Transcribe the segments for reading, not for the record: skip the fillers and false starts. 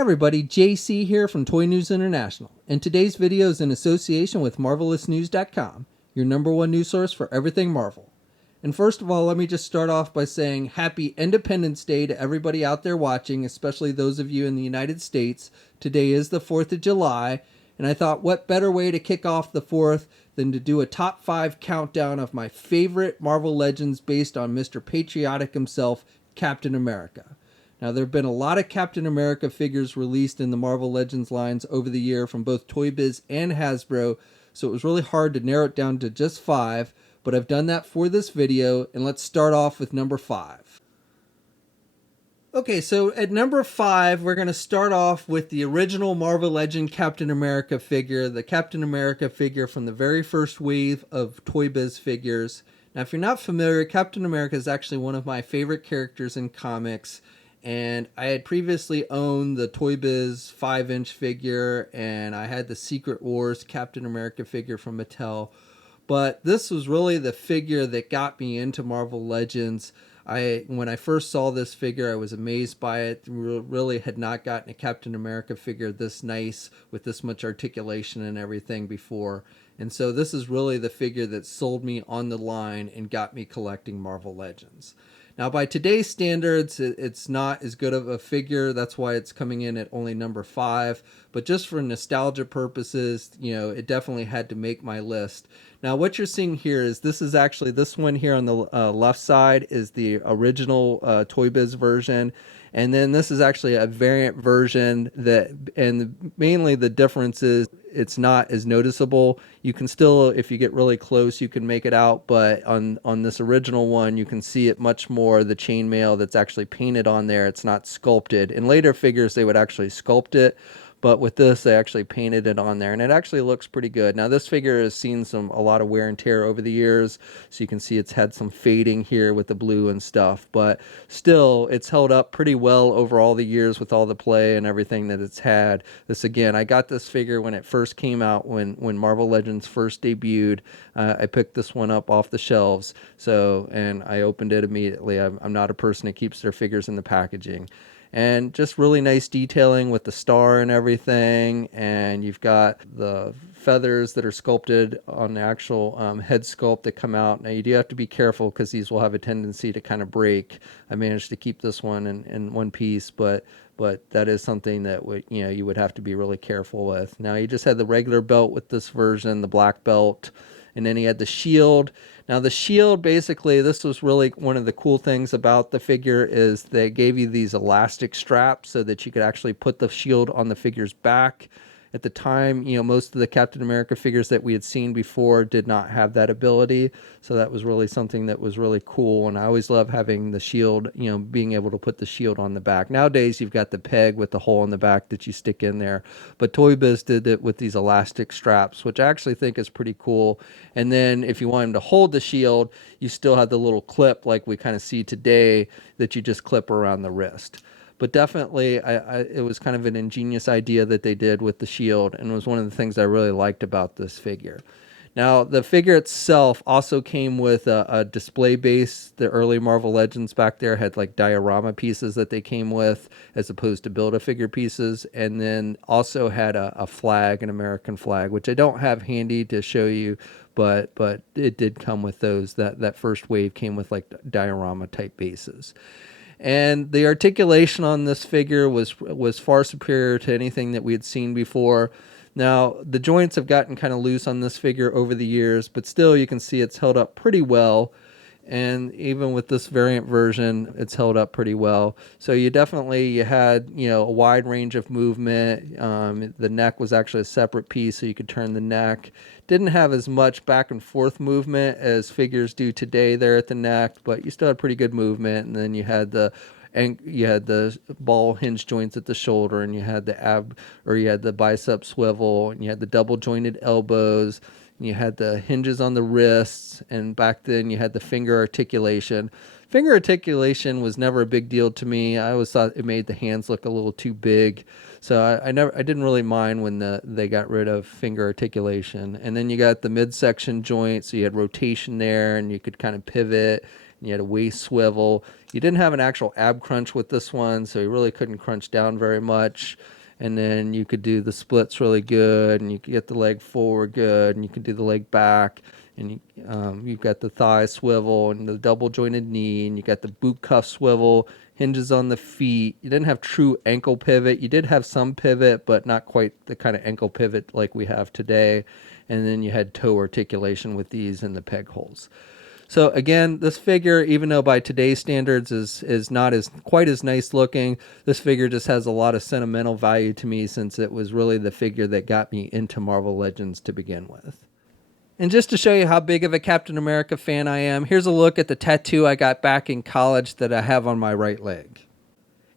Everybody, JC here from Toy News International, and today's video is in association with MarvelousNews.com, your #1 news source for everything Marvel. And first of all, let me just start off by saying Happy Independence Day to everybody out there watching, especially those of you in the United States. Today is the 4th of July, and I thought what better way to kick off the 4th than to do a top 5 countdown of my favorite Marvel Legends based on Mr. Patriotic himself, Captain America. Now, there have been a lot of Captain America figures released in the Marvel Legends lines over the year from both Toy Biz and Hasbro, so it was really hard to narrow it down to just 5, but I've done that for this video, and let's start off with number 5. Okay, so at number 5, we're going to start off with the original Marvel Legend Captain America figure, the Captain America figure from the very first wave of Toy Biz figures. Now, if you're not familiar, Captain America is actually one of my favorite characters in comics. And I had previously owned the Toy Biz 5-inch figure, and I had the Secret Wars Captain America figure from Mattel. But this was really the figure that got me into Marvel Legends. When I first saw this figure, I was amazed by it. Really had not gotten a Captain America figure this nice with this much articulation and everything before. And so this is really the figure that sold me on the line and got me collecting Marvel Legends. Now, by today's standards, it's not as good of a figure. That's why it's coming in at only number 5. But just for nostalgia purposes, you know, it definitely had to make my list. Now, what you're seeing here is this one here on the left side is the original Toy Biz version. And then this is actually a variant version and mainly the difference is it's not as noticeable. You can still, if you get really close, you can make it out, but on this original one, you can see it much more, the chainmail that's actually painted on there. It's not sculpted. In later figures, they would actually sculpt it, but with this, they actually painted it on there, and it actually looks pretty good. Now, this figure has seen a lot of wear and tear over the years, so you can see it's had some fading here with the blue and stuff, but still, it's held up pretty well over all the years with all the play and everything that it's had. This, again, I got this figure when it first came out, when Marvel Legends first debuted. I picked this one up off the shelves, and I opened it immediately. I'm not a person that keeps their figures in the packaging. And just really nice detailing with the star and everything, and you've got the feathers that are sculpted on the actual head sculpt that come out. Now, you do have to be careful because these will have a tendency to kind of break. I managed to keep this one in one piece, but that is something that you would have to be really careful with. Now, you just had the regular belt with this version, the black belt, and then he had the shield. Now, the shield, basically, this was really one of the cool things about the figure is they gave you these elastic straps so that you could actually put the shield on the figure's back. At the time, most of the Captain America figures that we had seen before did not have that ability. So that was really something that was really cool. And I always love having the shield, being able to put the shield on the back. Nowadays, you've got the peg with the hole in the back that you stick in there. But Toy Biz did it with these elastic straps, which I actually think is pretty cool. And then if you want him to hold the shield, you still have the little clip like we kind of see today that you just clip around the wrist. But definitely, it was kind of an ingenious idea that they did with the shield, and it was one of the things I really liked about this figure. Now, the figure itself also came with a display base. The early Marvel Legends back there had like diorama pieces that they came with as opposed to Build-A-Figure pieces, and then also had a flag, an American flag, which I don't have handy to show you, but it did come with those. That first wave came with like diorama type bases. And the articulation on this figure was far superior to anything that we had seen before. Now, the joints have gotten kind of loose on this figure over the years, but still you can see it's held up pretty well. And even with this variant version, it's held up pretty well. So you had, a wide range of movement. The neck was actually a separate piece, so you could turn the neck. Didn't have as much back and forth movement as figures do today there at the neck, but you still had pretty good movement. And then you had the ball hinge joints at the shoulder, and you had the bicep swivel, and you had the double jointed elbows. You had the hinges on the wrists, and back then you had the finger articulation. Finger articulation was never a big deal to me. I always thought it made the hands look a little too big. So I didn't really mind when they got rid of finger articulation. And then you got the midsection joint, so you had rotation there, and you could kind of pivot. and you had a waist swivel. You didn't have an actual ab crunch with this one, so you really couldn't crunch down very much. And then you could do the splits really good, and you could get the leg forward good, and you could do the leg back, and you've got the thigh swivel and the double jointed knee, and you got the boot cuff swivel, hinges on the feet. You didn't have true ankle pivot. You did have some pivot, but not quite the kind of ankle pivot like we have today. And then you had toe articulation with these and the peg holes. So again, this figure, even though by today's standards is not as quite as nice looking, this figure just has a lot of sentimental value to me, since it was really the figure that got me into Marvel Legends to begin with. And just to show you how big of a Captain America fan I am, here's a look at the tattoo I got back in college that I have on my right leg.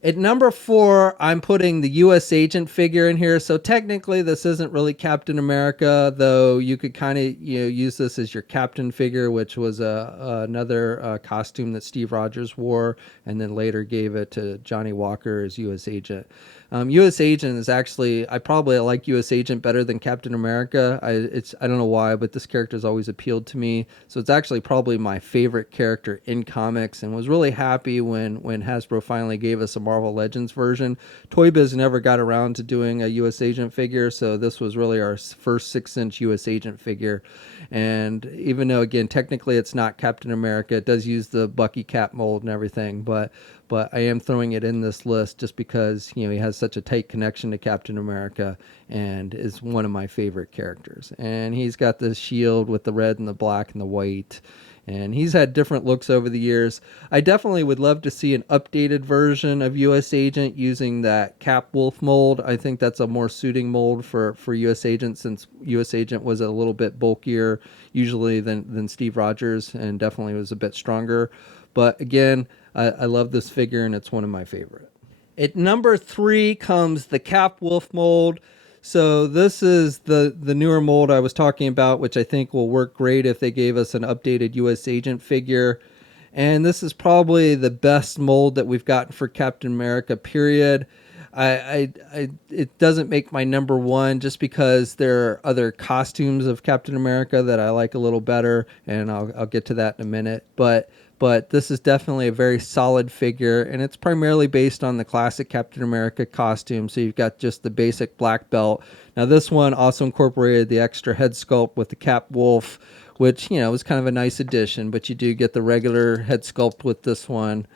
At number 4, I'm putting the U.S. Agent figure in here. So technically, this isn't really Captain America, though you could kind of use this as your Captain figure, which was another costume that Steve Rogers wore, and then later gave it to Johnny Walker as U.S. Agent. U.S. Agent is actually, I probably like U.S. Agent better than Captain America. I don't know why, but this character has always appealed to me. So it's actually probably my favorite character in comics, and was really happy when Hasbro finally gave us a Marvel Legends version. Toy Biz never got around to doing a U.S. Agent figure, so this was really our first 6-inch U.S. Agent figure. And even though, again, technically it's not Captain America, it does use the Bucky cap mold and everything, but I am throwing it in this list just because, he has such a tight connection to Captain America and is one of my favorite characters. And he's got the shield with the red and the black and the white. And he's had different looks over the years. I definitely would love to see an updated version of U.S. Agent using that Cap Wolf mold. I think that's a more suiting mold for U.S. Agent, since U.S. Agent was a little bit bulkier usually than Steve Rogers, and definitely was a bit stronger. But again, I love this figure, and it's one of my favorite. At number 3 comes the Cap Wolf mold. So this is the newer mold I was talking about, which I think will work great if they gave us an updated U.S. Agent figure. And this is probably the best mold that we've gotten for Captain America, period. It doesn't make my number 1 just because there are other costumes of Captain America that I like a little better, and I'll get to that in a minute. But this is definitely a very solid figure, and it's primarily based on the classic Captain America costume. So you've got just the basic black belt. Now this one also incorporated the extra head sculpt with the Cap Wolf, which was kind of a nice addition, but you do get the regular head sculpt with this one,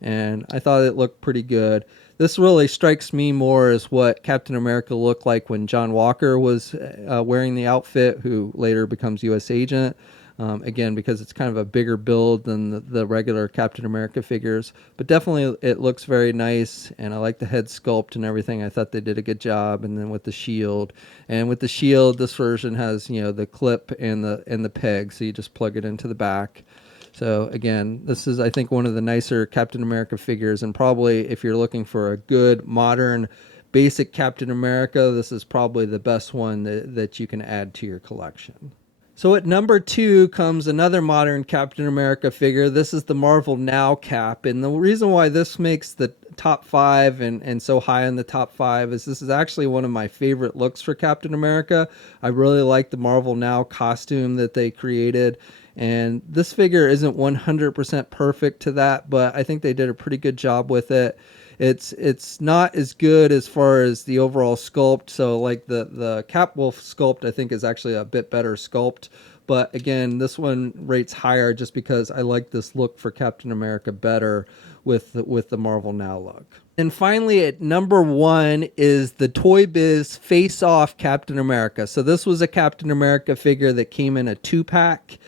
and I thought it looked pretty good. This really strikes me more as what Captain America looked like when John Walker was wearing the outfit, who later becomes U.S. Agent. Again, because it's kind of a bigger build than the regular Captain America figures. But definitely it looks very nice, and I like the head sculpt and everything. I thought they did a good job. And then with the shield. And with the shield, this version has, the clip and the peg, so you just plug it into the back. So again, this is, I think, one of the nicer Captain America figures, and probably if you're looking for a good, modern, basic Captain America, this is probably the best one that you can add to your collection. So at number 2 comes another modern Captain America figure. This is the Marvel Now Cap. And the reason why this makes the top 5 and so high in the top 5 is this is actually one of my favorite looks for Captain America. I really like the Marvel Now costume that they created. And this figure isn't 100% perfect to that, but I think they did a pretty good job with it. It's not as good as far as the overall sculpt. So like the Cap Wolf sculpt, I think, is actually a bit better sculpt. But again, this one rates higher just because I like this look for Captain America better with the Marvel Now look. And finally, at number 1 is the Toy Biz Face Off Captain America. So this was a Captain America figure that came in a 2-pack.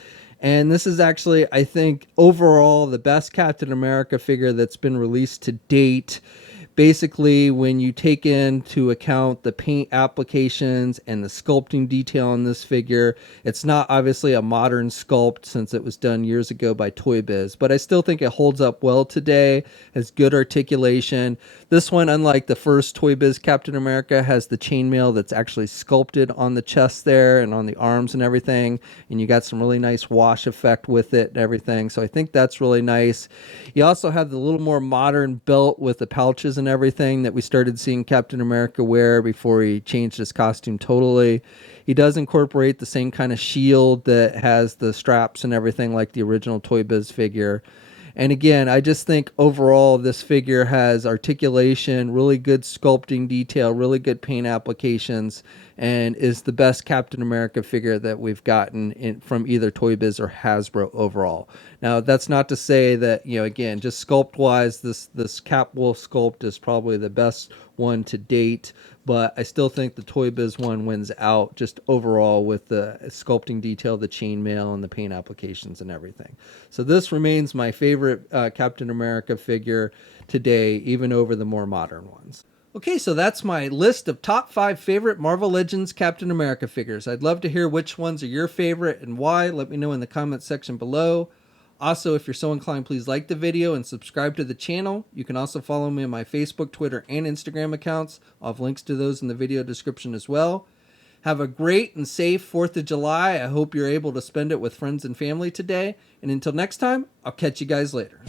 And this is actually, I think, overall the best Captain America figure that's been released to date. Basically, when you take into account the paint applications and the sculpting detail on this figure, it's not obviously a modern sculpt since it was done years ago by Toy Biz, but I still think it holds up well today, has good articulation. This one, unlike the first Toy Biz Captain America, has the chainmail that's actually sculpted on the chest there and on the arms and everything, and you got some really nice wash effect with it and everything, so I think that's really nice. You also have the little more modern belt with the pouches and everything that we started seeing Captain America wear before he changed his costume totally. He does incorporate the same kind of shield that has the straps and everything like the original Toy Biz figure. And again, I just think overall this figure has articulation, really good sculpting detail, really good paint applications, and is the best Captain America figure that we've gotten from either Toy Biz or Hasbro overall. Now, that's not to say that, again, just sculpt-wise, this Cap Wolf sculpt is probably the best one to date, but I still think the Toy Biz one wins out just overall with the sculpting detail, the chainmail, and the paint applications and everything. So this remains my favorite Captain America figure today, even over the more modern ones. Okay, so that's my list of top 5 favorite Marvel Legends Captain America figures. I'd love to hear which ones are your favorite and why. Let me know in the comments section below. Also, if you're so inclined, please like the video and subscribe to the channel. You can also follow me on my Facebook, Twitter, and Instagram accounts. I'll have links to those in the video description as well. Have a great and safe 4th of July. I hope you're able to spend it with friends and family today. And until next time, I'll catch you guys later.